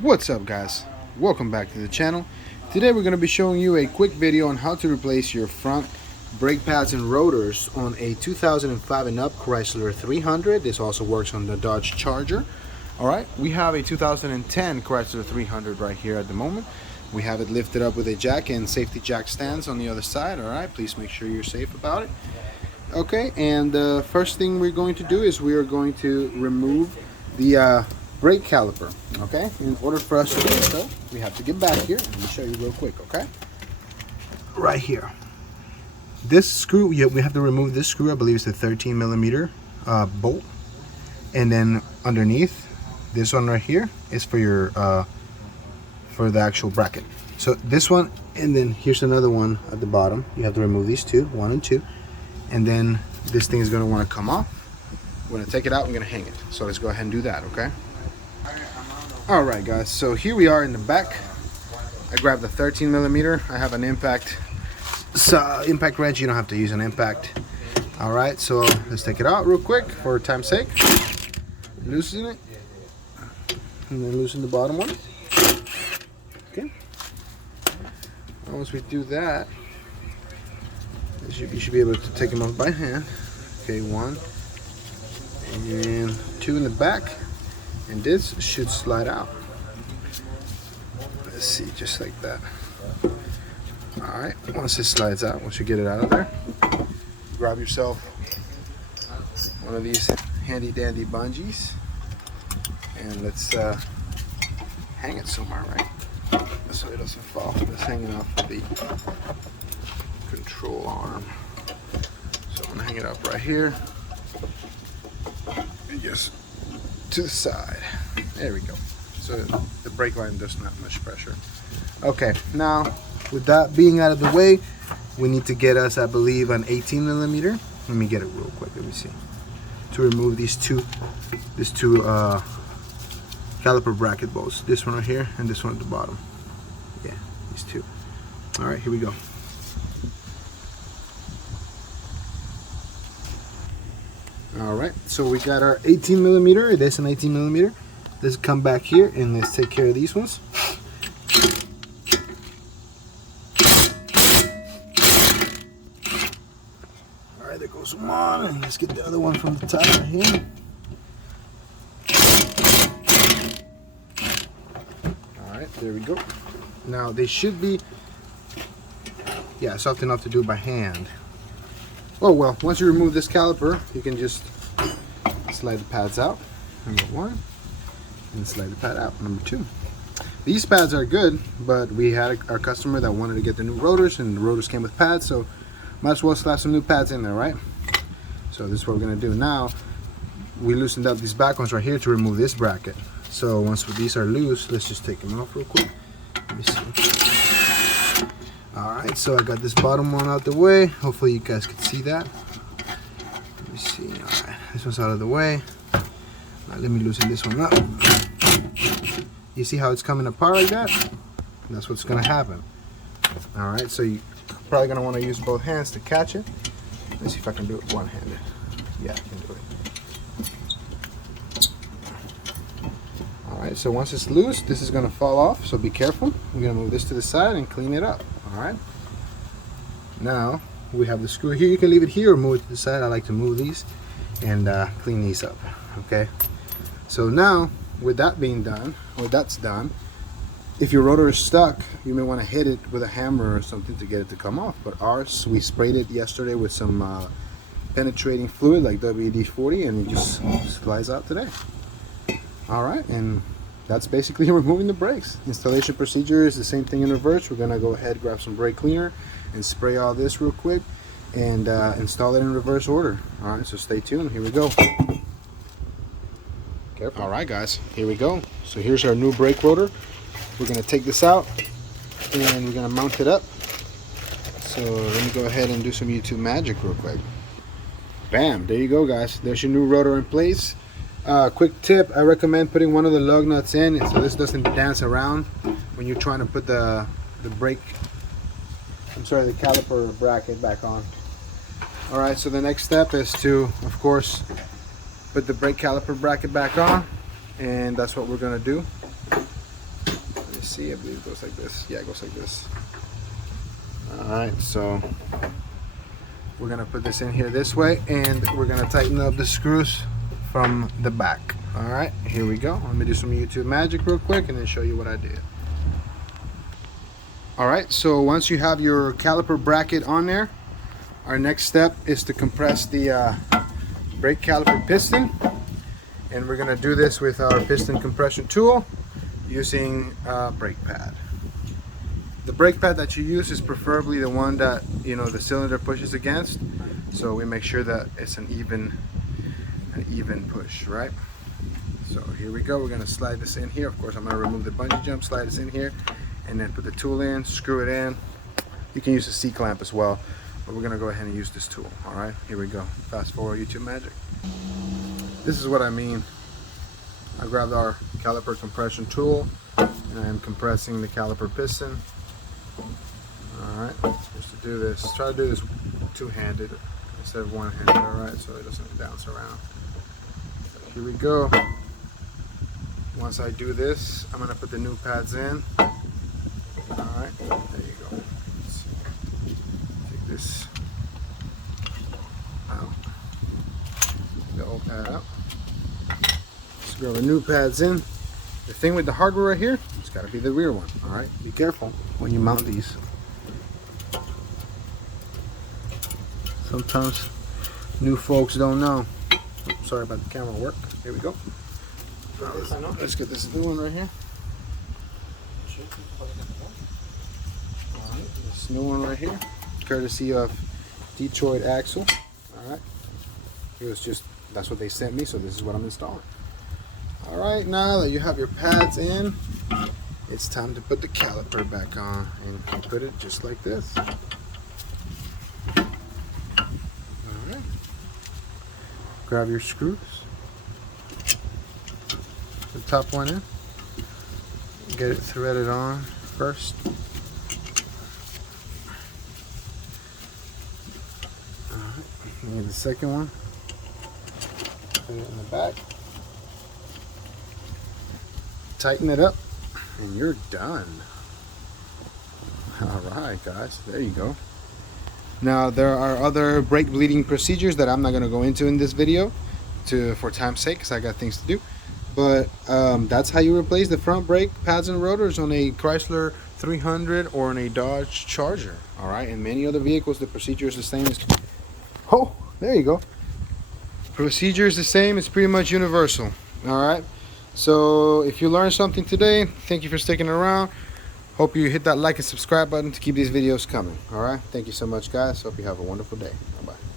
What's up, guys? Welcome back to the channel. Today we're going to be showing you a quick video on how to replace your front brake pads and rotors on a 2005 and up Chrysler 300. This also works on the Dodge Charger. Alright, we have a 2010 Chrysler 300 right here at the moment. We have it lifted up with a jack and safety jack stands on the other side. Alright, please make sure you're safe about it. Okay, and the first thing we're going to do is we are going to remove the brake caliper. Okay, in order for us to do so, we have to get back here. Let me show you real quick. Okay, right here, this screw, we have to remove this screw. I believe it's a 13 millimeter bolt, and then underneath, this one right here is for your for the actual bracket. So this one, and then here's another one at the bottom. You have to remove these two, 1 and 2, and then this thing is going to want to come off. We're going to take it out. We're going to hang it. So let's go ahead and do that. Okay. Alright, guys, so here we are in the back. I grabbed the 13 millimeter. I have an impact wrench. You don't have to use an impact. Alright, so let's take it out real quick for time's sake. Loosen it, and then loosen the bottom one. Okay, once we do that, you should be able to take them off by hand. Okay, 1 and 2 in the back. And this should slide out. Let's see, just like that. Alright, once it slides out, once you get it out of there, grab yourself one of these handy dandy bungees and let's hang it somewhere, right? So it doesn't fall. It's hanging off the control arm. So I'm gonna hang it up right here. And just to the side. There we go. So the brake line doesn't have much pressure. Okay, now with that being out of the way, we need to get us, I believe, an 18 millimeter. Let me get it real quick. Let me see. To remove these two caliper bracket bolts. This one right here and this one at the bottom. Yeah, these two. All right, here we go. Alright, so we got our 18 millimeter. It is an 18 millimeter. Let's come back here and let's take care of these ones. Alright, there goes one. And let's get the other one from the top right here. Alright, there we go. Now they should be, yeah, soft enough to do by hand. Oh well, once you remove this caliper, you can just slide the pads out, number 1, and slide the pad out, number 2. These pads are good, but we had our customer that wanted to get the new rotors, and the rotors came with pads, so might as well slap some new pads in there, right? So this is what we're going to do. Now, we loosened up these back ones right here to remove this bracket. So once these are loose, let's just take them off real quick. Let me see. Alright, so I got this bottom one out the way. Hopefully you guys can see that. Let me see. Alright, this one's out of the way. Now let me loosen this one up. You see how it's coming apart like that? That's what's going to happen. Alright, so you're probably going to want to use both hands to catch it. Let's see if I can do it one-handed. Yeah, I can do it. Alright, so once it's loose, this is going to fall off, so be careful. We're going to move this to the side and clean it up. Alright, now we have the screw here. You can leave it here or move it to the side. I like to move these and clean these up. Okay, so now with that being done, or that's done, if your rotor is stuck, you may want to hit it with a hammer or something to get it to come off. But ours, we sprayed it yesterday with some penetrating fluid like WD-40 and it just slides out today. Alright, and that's basically removing the brakes. Installation procedure is the same thing in reverse. We're gonna go ahead, grab some brake cleaner and spray all this real quick and install it in reverse order. All right, so stay tuned. Here we go. Careful. All right, guys, here we go. So here's our new brake rotor. We're gonna take this out and we're gonna mount it up. So let me go ahead and do some YouTube magic real quick. Bam, there you go, guys. There's your new rotor in place. Quick tip, I recommend putting one of the lug nuts in so this doesn't dance around when you're trying to put the brake, the caliper bracket back on. Alright, so the next step is to, of course, put the brake caliper bracket back on, and that's what we're going to do. see, I believe it goes like this. Yeah, it goes like this. Alright, so we're gonna put this in here this way, and we're gonna tighten up the screws from the back. Alright, here we go. Let me do some YouTube magic real quick and then show you what I did. Alright, so once you have your caliper bracket on there, our next step is to compress the brake caliper piston, and we're going to do this with our piston compression tool using a brake pad. The brake pad that you use is preferably the one that, you know, the cylinder pushes against, so we make sure that it's an even push, right? So here we go. We're going to slide this in here. Of course, I'm going to remove the bungee jump, slide this in here, and then put the tool in, screw it in. You can use a C-clamp as well, but we're gonna go ahead and use this tool. All right, here we go. Fast forward YouTube magic. This is what I mean. I grabbed our caliper compression tool and I am compressing the caliper piston. All right, supposed to do this. Try to do this two-handed instead of one-handed. All right, so it doesn't bounce around. So here we go. Once I do this, I'm gonna put the new pads in. Alright, there you go. Let's take this out. The old pad out. Screw the new pads in. The thing with the hardware right here, it's got to be the rear one. Alright, be careful when you mount these. Sometimes new folks don't know. Sorry about the camera work. Here we go. Let's get this new one right here. Alright, this new one right here, courtesy of Detroit Axle. Alright, it was just, that's what they sent me, so this is what I'm installing. Alright, now that you have your pads in, it's time to put the caliper back on, and put it just like this. Alright, grab your screws, the top one in, get it threaded on first. Alright, and the second one, put it in the back, tighten it up, and you're done. Alright guys, there you go. Now there are other brake bleeding procedures that I'm not going to go into in this video for time's sake, because I got things to do. But that's how you replace the front brake pads and rotors on a Chrysler 300 or on a Dodge Charger. All right, in many other vehicles, the procedure is the same. Oh, there you go. Procedure is the same. It's pretty much universal. All right. So if you learned something today, thank you for sticking around. Hope you hit that like and subscribe button to keep these videos coming. All right. Thank you so much, guys. Hope you have a wonderful day. Bye bye.